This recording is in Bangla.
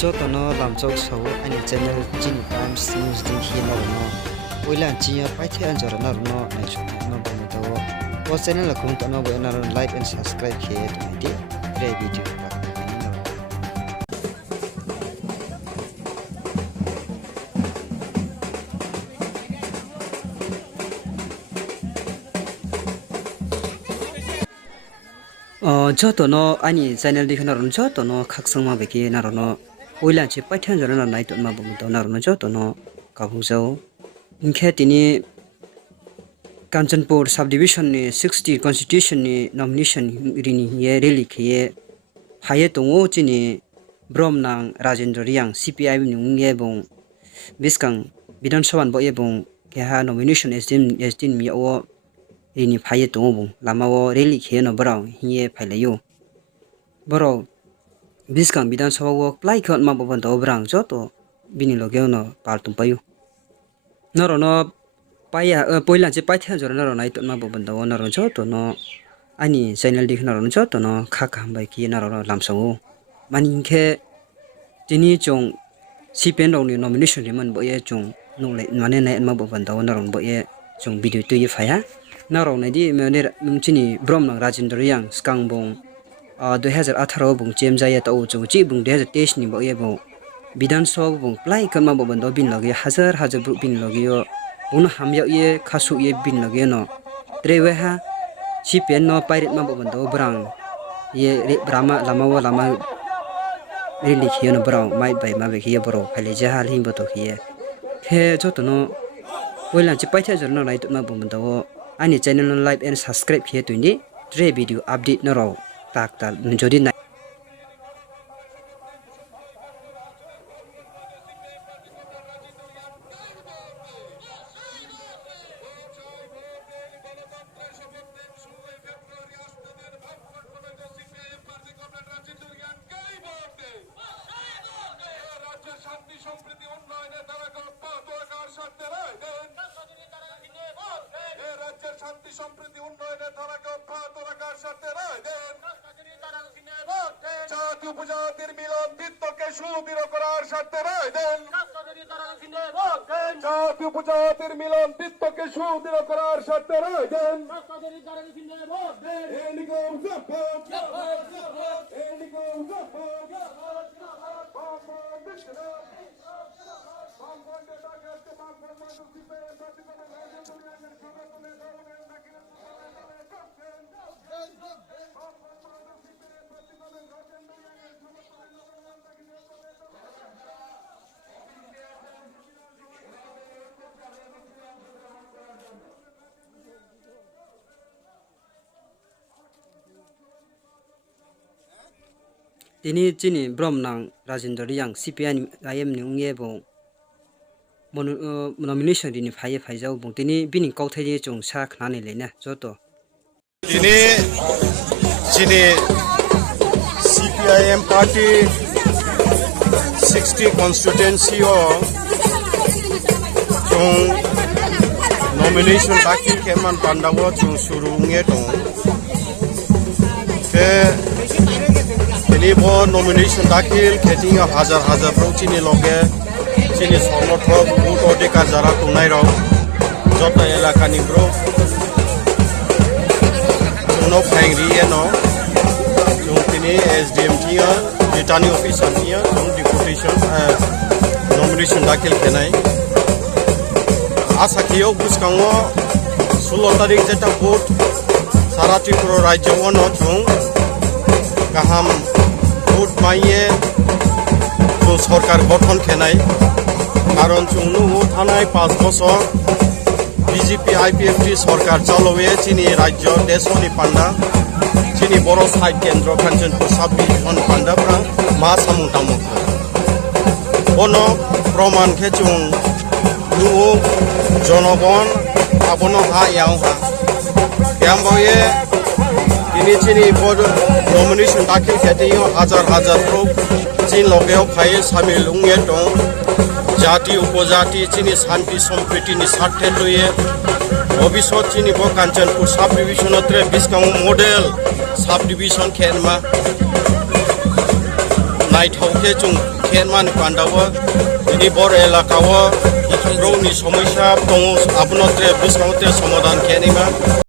Jotono lamchok sau ani channel Jin Times News din hi no no oilan chia paithe anjor na no nai chu no ba to o channel akung to no ba na like and subscribe khe to di re video ba jotono ani channel dikhna ron jotono khaksangma beki na ron oilan che paithan jora na nai to ma bum to na ron jotono kabujau inkhe tini Kanchanpur subdivision ni 60 constitution ni nomination rini ye rally khiye haye tongo chini bromnang Rajendra Riang CPI ni ye bong biskang Bidhan Sabha bo ye bong keha nomination estin mi o rini phaye tongo bong lama o rally khiye no brang hiye phailayo boro biskang Bidhan Sabha wo apply khon ma bobon to brang joto bini logeo no paltum payu norono paya poilan che paithya jora naro nai to ma bobon to naro joto no ani channel dikhna ron joto no khakha bai ki naro lamsao maninke tini chong CPN ro ni nomination riman bo ye chong nole mane nai ma bobon to naro bo ye chong video to ye phaya naro nai di mane chini bromnang Rajendra Riang skangbong 2018 bung chemjaya to chu chi bung 2023 ni bo ye bo Bidhan Sabha bung plai kan ma bobon do bin lagi hazar bru bin lagi yo bun hamya ye khasu ye bin lagi no trewe ha CPN no pirate ma bobon do brang ye brama lama wa lama rili khiyo no brang mai bai ma be khiya bro phale ja hal him bo to khiye khe joto no oilan chi paithya jor no nai to ma bobon do ani channel no like and subscribe khiye to ni tre video update no ro tak tal jodi na শান্তি সম্প্রীতি উন্নয়নের ধারাকে অব্যাহত রাখার স্বার্থে রায় দেন জাতি উপজাতির মিলন বৃত্তকে সুদৃঢ় করার স্বার্থে রায় দেন জাতি উপজাতির মিলন বৃত্তকে সুদৃঢ় করার স্বার্থে রায় দেন tini chini bromnang Rajendra Riang CPI IM ni ungye bo nomination rini phaye phaijau bong tini bini kauthai je chung sa khnani lena joto ini sini CPIM party 60 constituency o chung nomination dakhil keman pandawo chung surunge dong ke ini bo nomination dakhil kheting hajar prochini loge chini songothok vote odhikar jara tunai rok joto elaka ni bro no phangri no chung tini SDM tia returning officer tia chung deputation nomination dakhil khenai asa kiyo buskango 16 tarik jeta vote sara tripura rajyo no chung kaham vote maiye chung sarkar গঠন khenai karon chung nu thanai 5 বছর BJP IPFT সরকার চালবে চিনি রাজ্য দেশনি পান্ডা চিনি বড় সাই কেন্দ্র কাঞ্চনপুর সাব ডিভিশন পান্ডাপ্রা মা সামুতামুক বনো প্রমাণ খেচুং নু জনগণ আবনো হা ইয়াও হা ইয়ামবয়ে তিনি চিনি বড় নমিনেশন দাখিল খেতেও হাজার লোক চিন লগেও ফাইল সামিল উংয়ে দং জাতি উপজাতি চিনি শান্তি সম্প্রীতিনি স্বার্থে লইয়ে ভবিষ্যৎ চিনি ব কাঞ্চনপুর সাব ডিভিশনত্রে বিস্কাং মডেল সাব ডিভিশন খেনমা नायथावके जों खेनमान पान्डावो बिनि बर एलाकावो रौनि समस्या दङ आबनत्रे बिस्कावत्रे समाधान खेनिमा